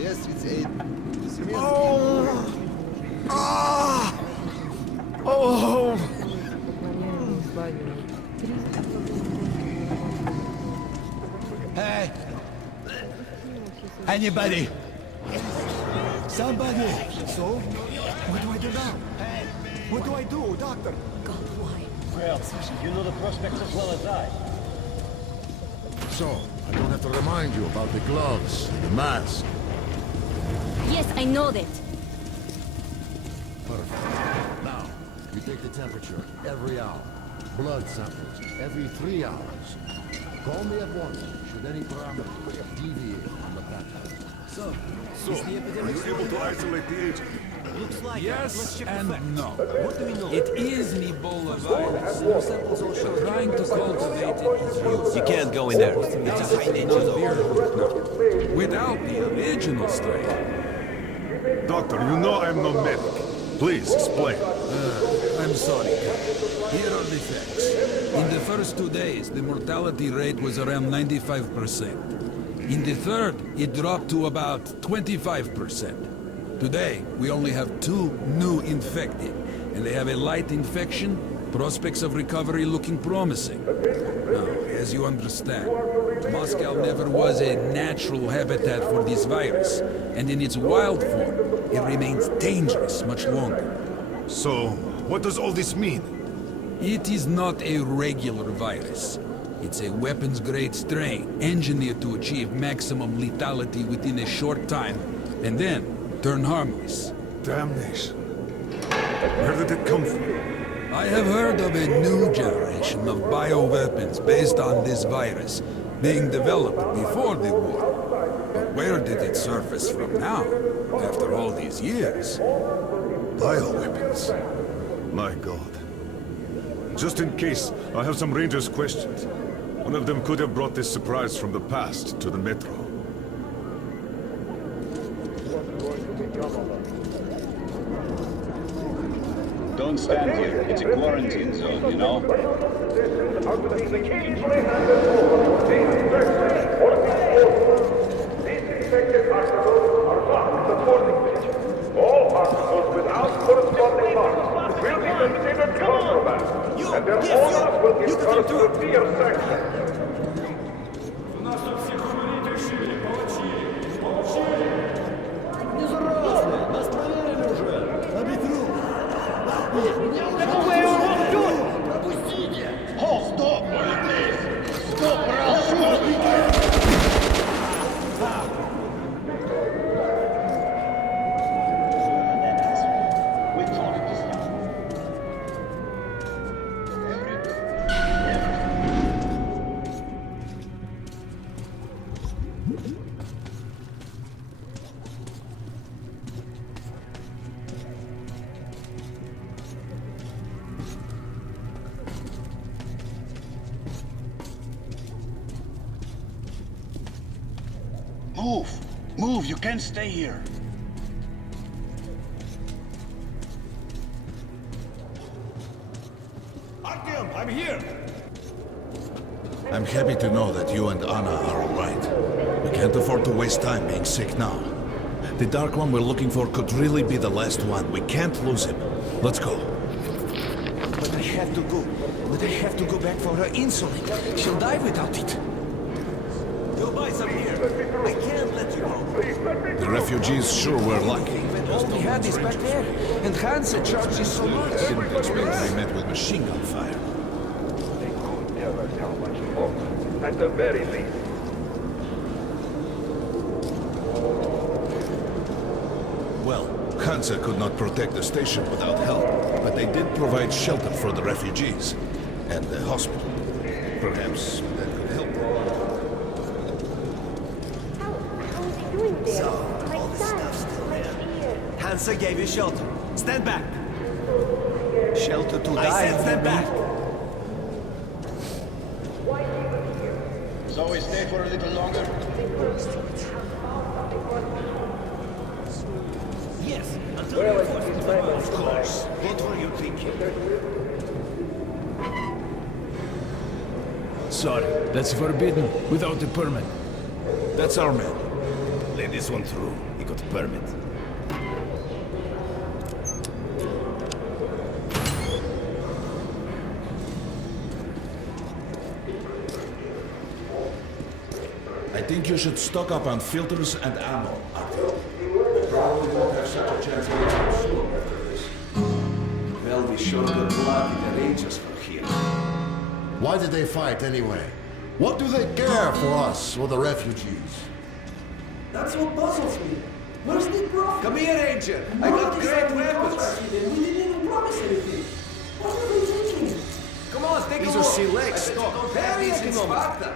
Yes, it's a... Oh! Ah! Oh! Hey! Anybody? Somebody! So? What do I do now? Hey! What do I do, doctor? Well, you know the prospects as well as I. So, I don't have to remind you about the gloves, the mask. Yes, I know that. Perfect. Now, you take the temperature every hour. Blood samples every 3 hours. Call me at once should any parameter deviate from the pattern. So, are you able to isolate the agent? Looks like Yes and no. What do we know? It is an Ebola virus. But trying to cultivate it is useless. You can't go in there. It's a high danger zone. Without the original strain. Doctor, you know I'm no medic. Please, explain. I'm sorry, Captain. Here are the facts. In the first 2 days, the mortality rate was around 95%. In the third, it dropped to about 25%. Today, we only have 2 new infected, and they have a light infection, prospects of recovery looking promising. Now, as you understand, Moscow never was a natural habitat for this virus, and in its wild form, it remains dangerous much longer. So, what does all this mean? It is not a regular virus. It's a weapons-grade strain, engineered to achieve maximum lethality within a short time, and then turn harmless. Damnation. Where did it come from? I have heard of a new generation of bioweapons based on this virus, being developed before the war. But where did it surface from now, after all these years? Bioweapons. My God. Just in case, I have some Rangers' questions. One of them could have brought this surprise from the past to the Metro. Don't stand here. It's a quarantine zone, you know? All articles without corresponding marks will be considered contraband, and their owners will incur severe sanctions. Move! Move! You can't stay here! Artyom, I'm here! I'm happy to know that you and Anna are all right. We can't afford to waste time being sick now. The Dark One we're looking for could really be the last one. We can't lose him. Let's go. But I have to go. But I have to go back for her insulin. She'll die without it. Go buy some here! I can't let you go! The refugees sure were lucky. All we had is back there. And Hansa charges so much. Didn't expect they met with machine gun fire. They could never tell much more, at the very least. Well, Hansa could not protect the station without help, but they did provide shelter for the refugees. And the hospital. Perhaps that could help. How is he doing there? All this stuff's still there. Hansa gave you shelter. Stand back! Shelter to die. I said stand you back! mean? So we stay for a little longer? Yes, until you're forced to come out. Of course. What were you thinking? Sorry, that's forbidden without a permit. That's our man. play this one through. He got a permit. I think you should stock up on filters and ammo, Artyom. Probably won't have such a chance against you soon after this. Well, we sure got blood in the Rangers from here. Why did they fight anyway? What do they care for us or the refugees? That's what puzzles me. Where's the profit? Come here, Ranger. I got great weapons. We didn't even promise anything. What are they thinking? Come on, take These a are look. sea legs. Don't Very have these in Sparta.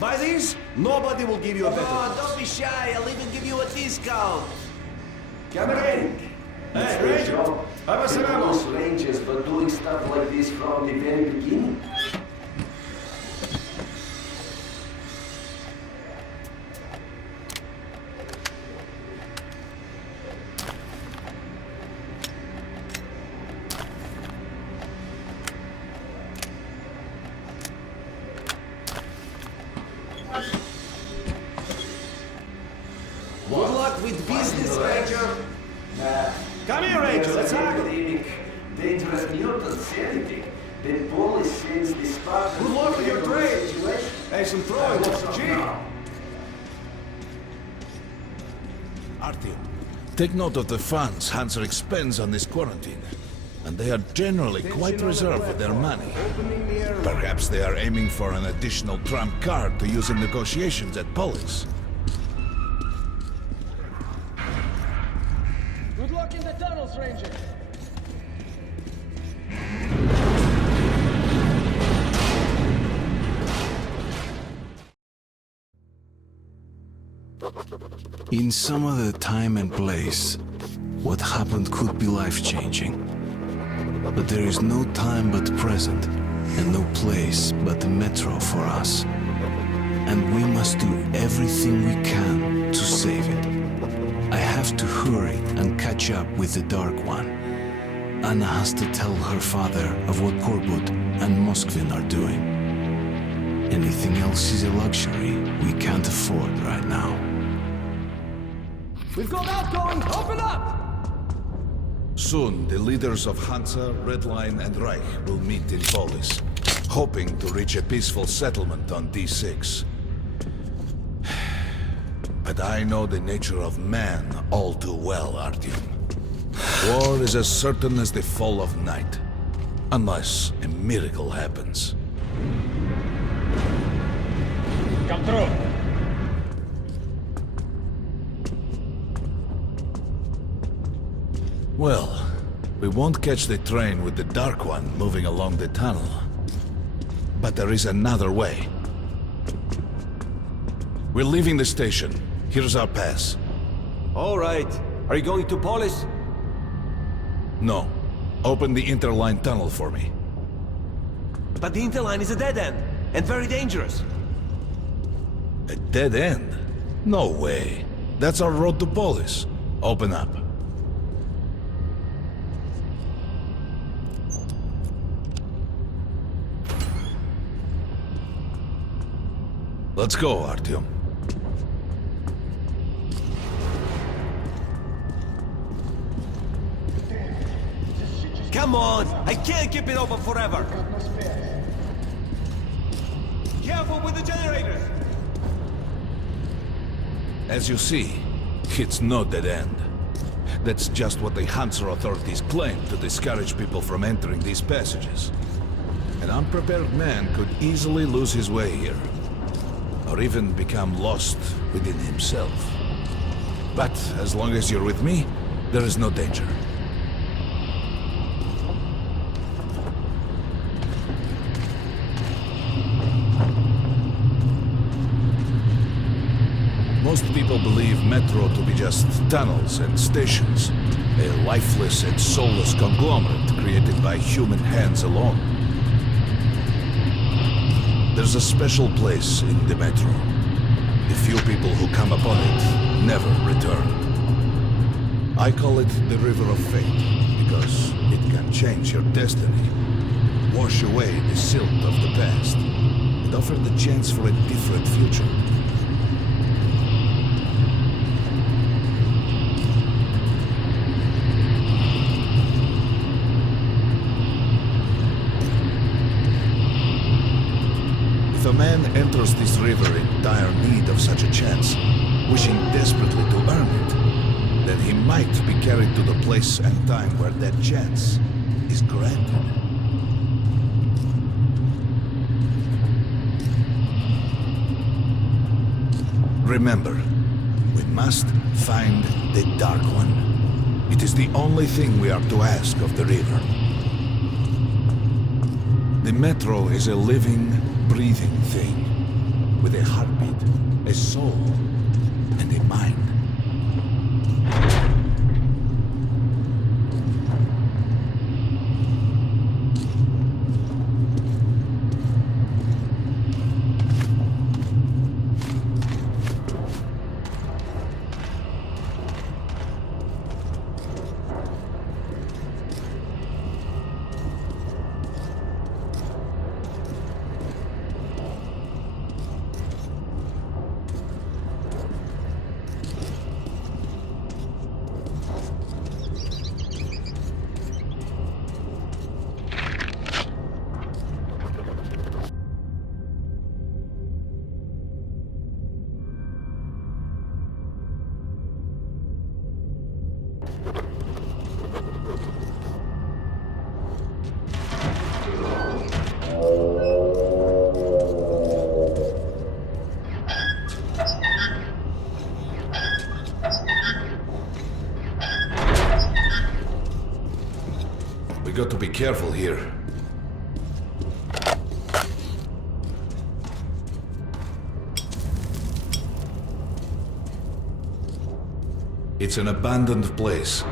Buy these? Nobody will give you a better. Oh, don't be shy. I'll even give you a discount. Cameron! Hey, Ranger! Have a cigarette. Rangers were doing stuff like this from the very beginning. Good luck with business, Ranger. Come here, Ranger. Let's argue. Dangerous mutants, anything. The police sends the Spartans. Good luck with your trade. Situation. Hey, some throwing. What's the G? Artyom, take note of the funds Hanser expends on this quarantine. And they are generally quite reserved with their money. Perhaps they are aiming for an additional trump card to use in negotiations at Polis. Good luck in the tunnels, Ranger. In some other time and place, what happened could be life-changing. But there is no time but present, and no place but the metro for us. And we must do everything we can to save it. I have to hurry and catch up with the Dark One. Anna has to tell her father of what Korbut and Moskvin are doing. Anything else is a luxury we can't afford right now. We've got outgoing. Open up! Soon, the leaders of Hansa, Red Line, and Reich will meet in Polis, hoping to reach a peaceful settlement on D6. But I know the nature of man all too well, Artyom. War is as certain as the fall of night, unless a miracle happens. Come through. Well, we won't catch the train with the Dark One moving along the tunnel. But there is another way. We're leaving the station. Here's our pass. All right. Are you going to Polis? No. Open the Interline tunnel for me. But the Interline is a dead end, and very dangerous. A dead end? No way. That's our road to Polis. Open up. Let's go, Artyom. Come on! I can't keep it open forever! Careful with the generators! As you see, it's no dead end. That's just what the Hansa authorities claim to discourage people from entering these passages. An unprepared man could easily lose his way here, or even become lost within himself. But as long as you're with me, there is no danger. Most people believe Metro to be just tunnels and stations, a lifeless and soulless conglomerate created by human hands alone. There's a special place in the Metro. The few people who come upon it never return. I call it the River of Fate, because it can change your destiny, wash away the silt of the past, and offer the chance for a different future. river in dire need of such a chance, wishing desperately to earn it, then he might be carried to the place and time where that chance is granted. Remember, we must find the Dark One. It is the only thing we are to ask of the river. The Metro is a living, breathing thing, with a heartbeat, a soul, and a mind. We got to be careful here. It's an abandoned place.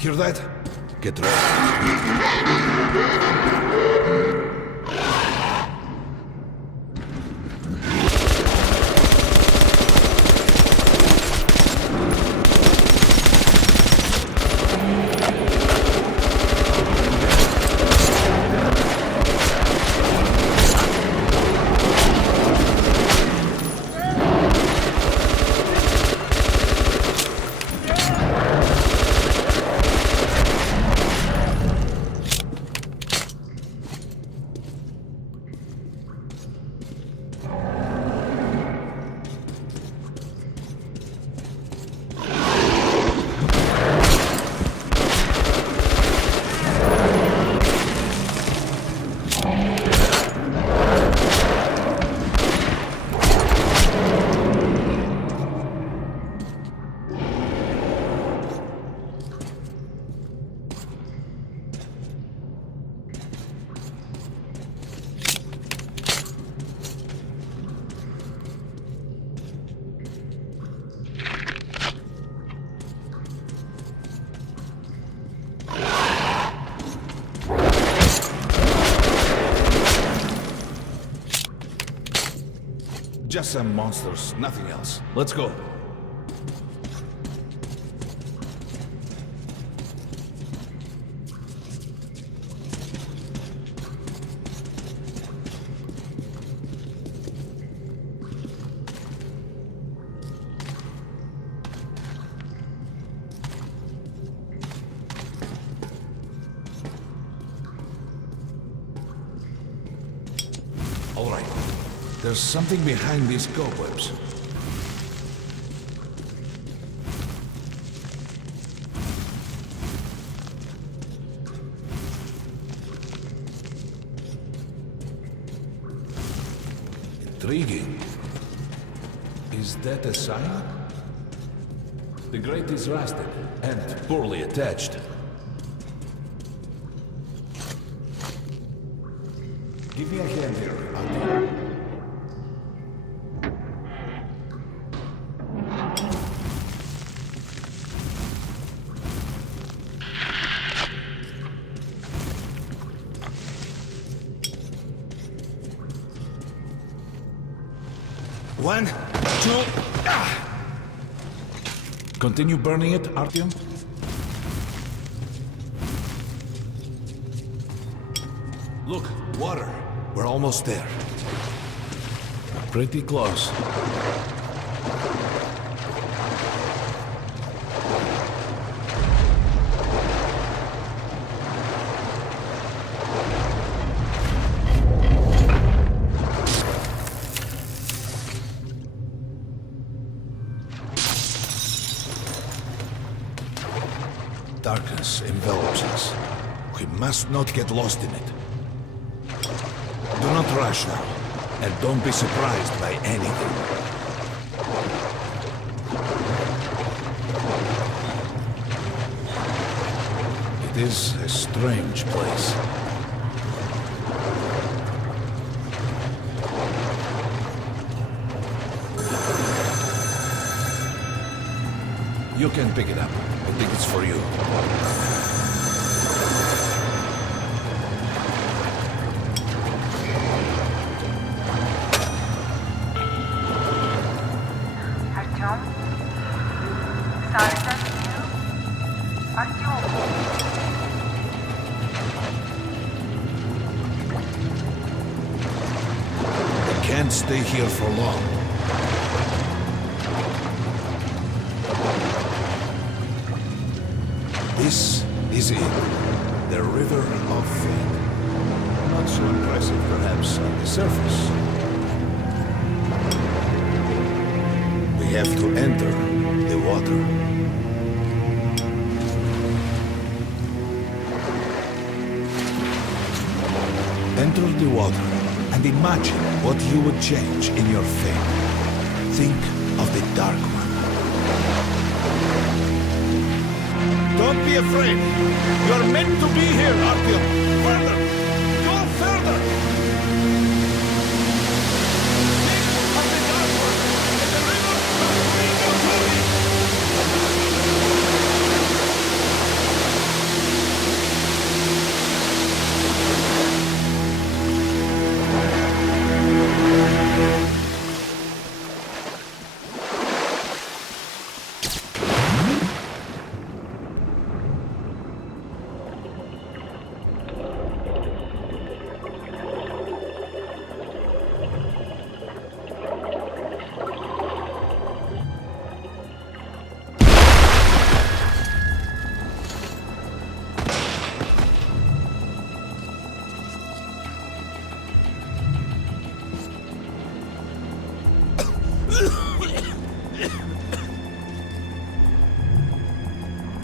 Hear that? Get ready. Just some monsters, nothing else. Let's go. All right. There's something behind these cobwebs. Intriguing. Is that a sign? The grate is rusted and poorly attached. Give me a hand here, Andy. One, two, Continue burning it, Artyom? Look, water. We're almost there. Pretty close. Darkness envelops us. We must not get lost in it. Do not rush now, and don't be surprised by anything. It is a strange place. You can pick it up. I think it's for you. Артём? Саша, Артём? I can't stay here for long. This is it. The River of Fate. Not so impressive, perhaps, on the surface. We have to enter the water. Enter the water and imagine what you would change in your fate. Think of the Dark One. Don't be afraid. You're meant to be here, Artyom. Further! Go further! Think of the Dark One and the river will bring you to it.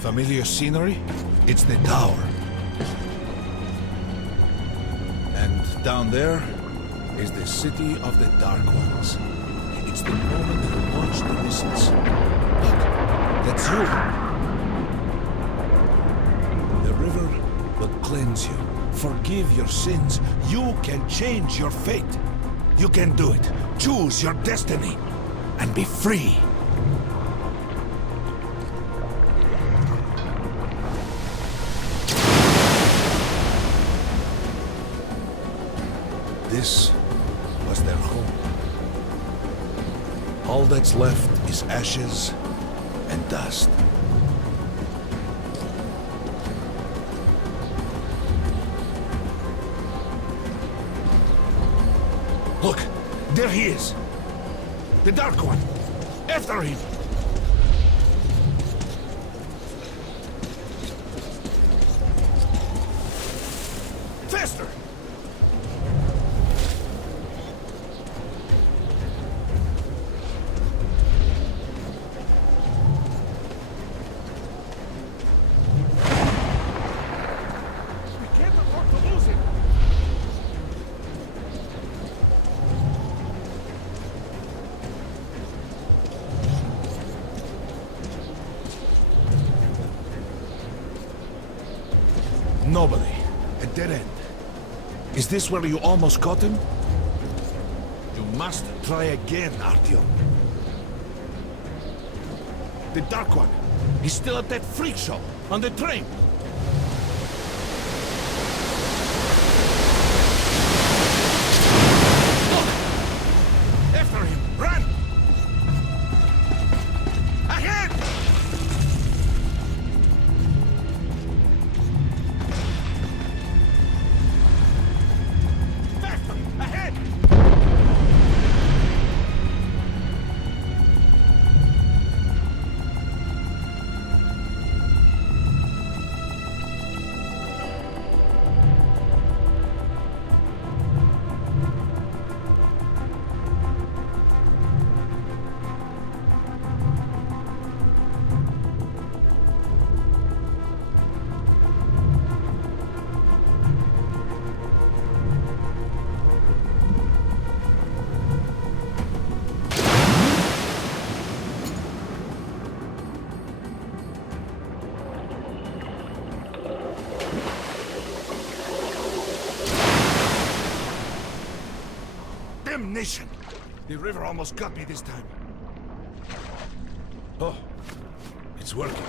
Familiar scenery? It's the tower. And down there is the city of the Dark Ones. It's the moment you launch the missiles. Look, that's you. The river will cleanse you, forgive your sins. You can change your fate. You can do it. Choose your destiny and be free. This was their home. All that's left is ashes and dust. Look, there he is. The Dark One. After him. Faster! Nobody. A dead end. Is this where you almost caught him? You must try again, Artyom. The Dark One. He's still at that freak show, on the train. Look! After him! Run! Ahead! Faster! Ahead! Damnation! The river almost got me this time. Oh, it's working.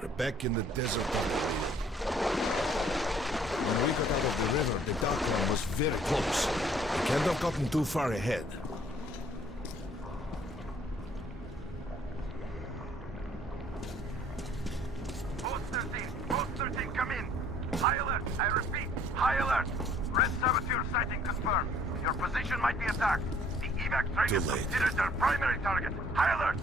We're back in the desert. When we got out of the river, the Dark One was very close. We can't have gotten too far ahead. Post 13, come in. High alert, I repeat, high alert. Red Saboteur sighting confirmed. Your position might be attacked. The evac train is considered their primary target. High alert!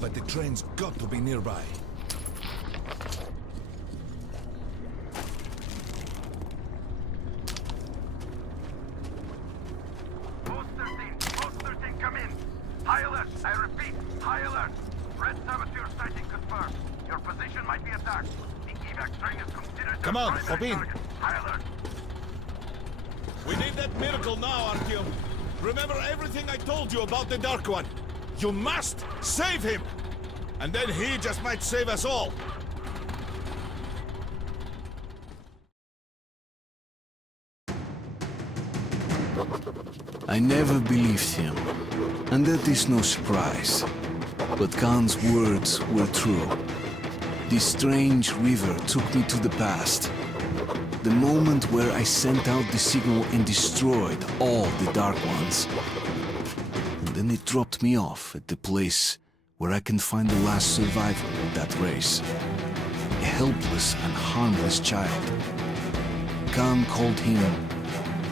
But the train's got to be nearby. Post 13, come in. High alert, I repeat, high alert. Red Saboteur sighting confirmed. Your position might be attacked. The evac train is considered Come on, hop in. target. High alert. We need that miracle now, Artyom. Remember everything I told you about the Dark One. You must save him! And then he just might save us all. I never believed him, and that is no surprise. But Khan's words were true. This strange river took me to the past. The moment where I sent out the signal and destroyed all the Dark Ones. And then it dropped me off at the place where I can find the last survivor of that race. A helpless and harmless child. Khan called him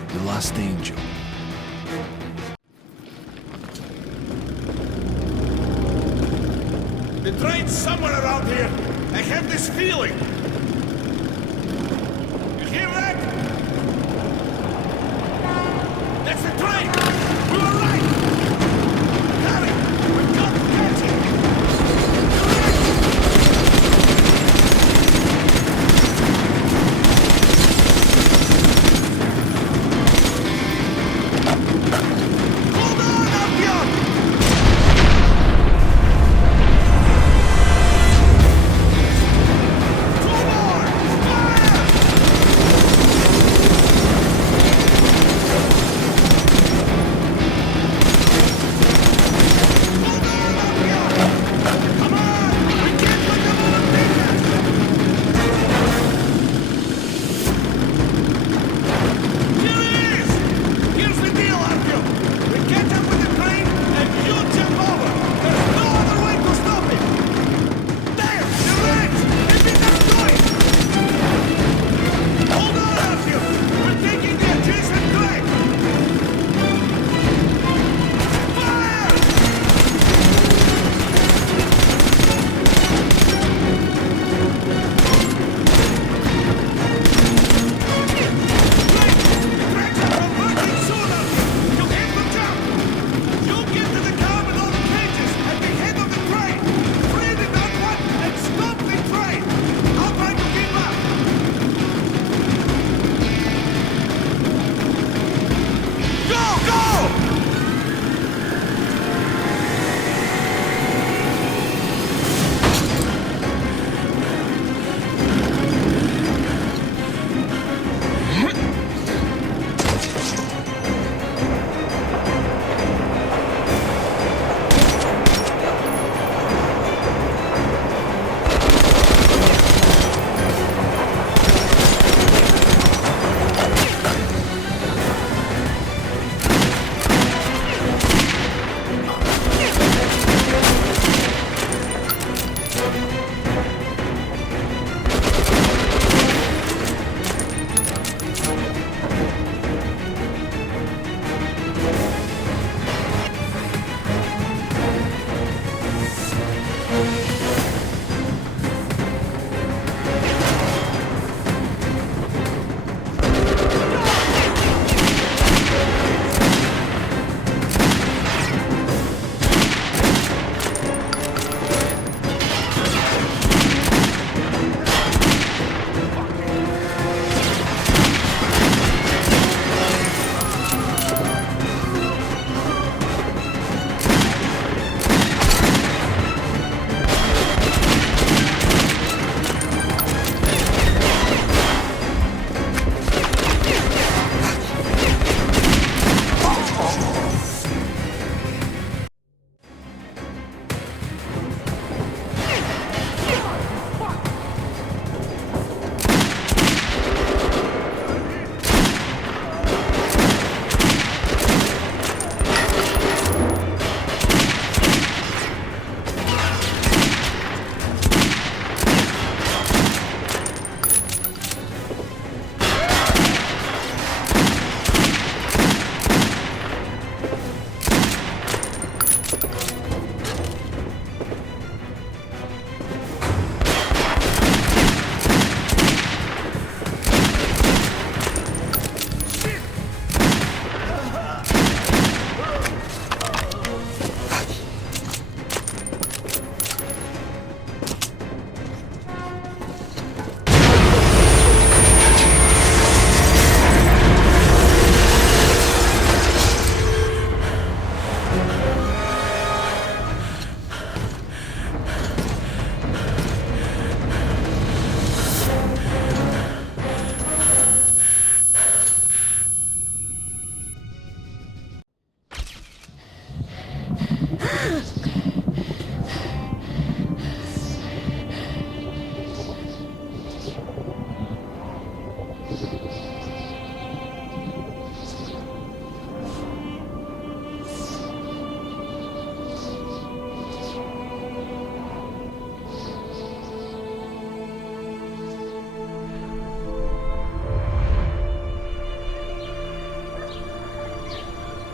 the Last Angel. The train's somewhere around here. I have this feeling. You hear that? That's the train! We were right! Harry, we've got to catch it! Hold on, Artyom! Two more! Fire!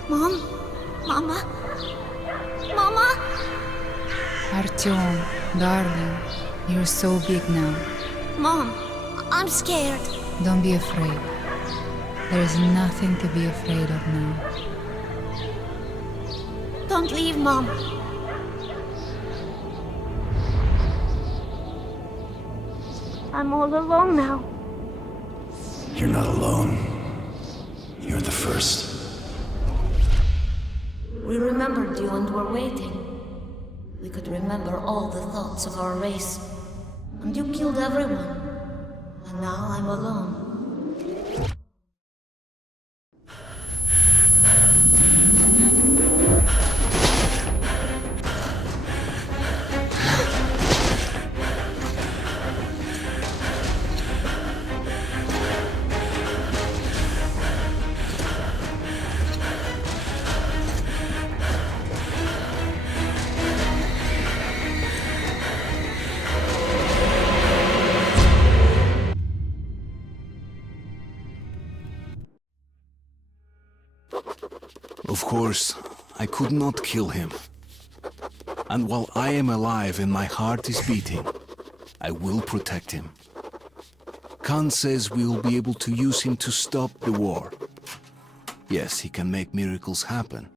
Mom? Mama? Mama? Artyom, darling, you're so big now. Mom, I'm scared. Don't be afraid. There is nothing to be afraid of now. Don't leave, Mom. I'm all alone now. You're not alone. You're the first. We remembered you and were waiting. We could remember all the thoughts of our race. And you killed everyone. And now I'm alone. Of course, I could not kill him. And while I am alive and my heart is beating, I will protect him. Khan says we will be able to use him to stop the war. Yes, he can make miracles happen.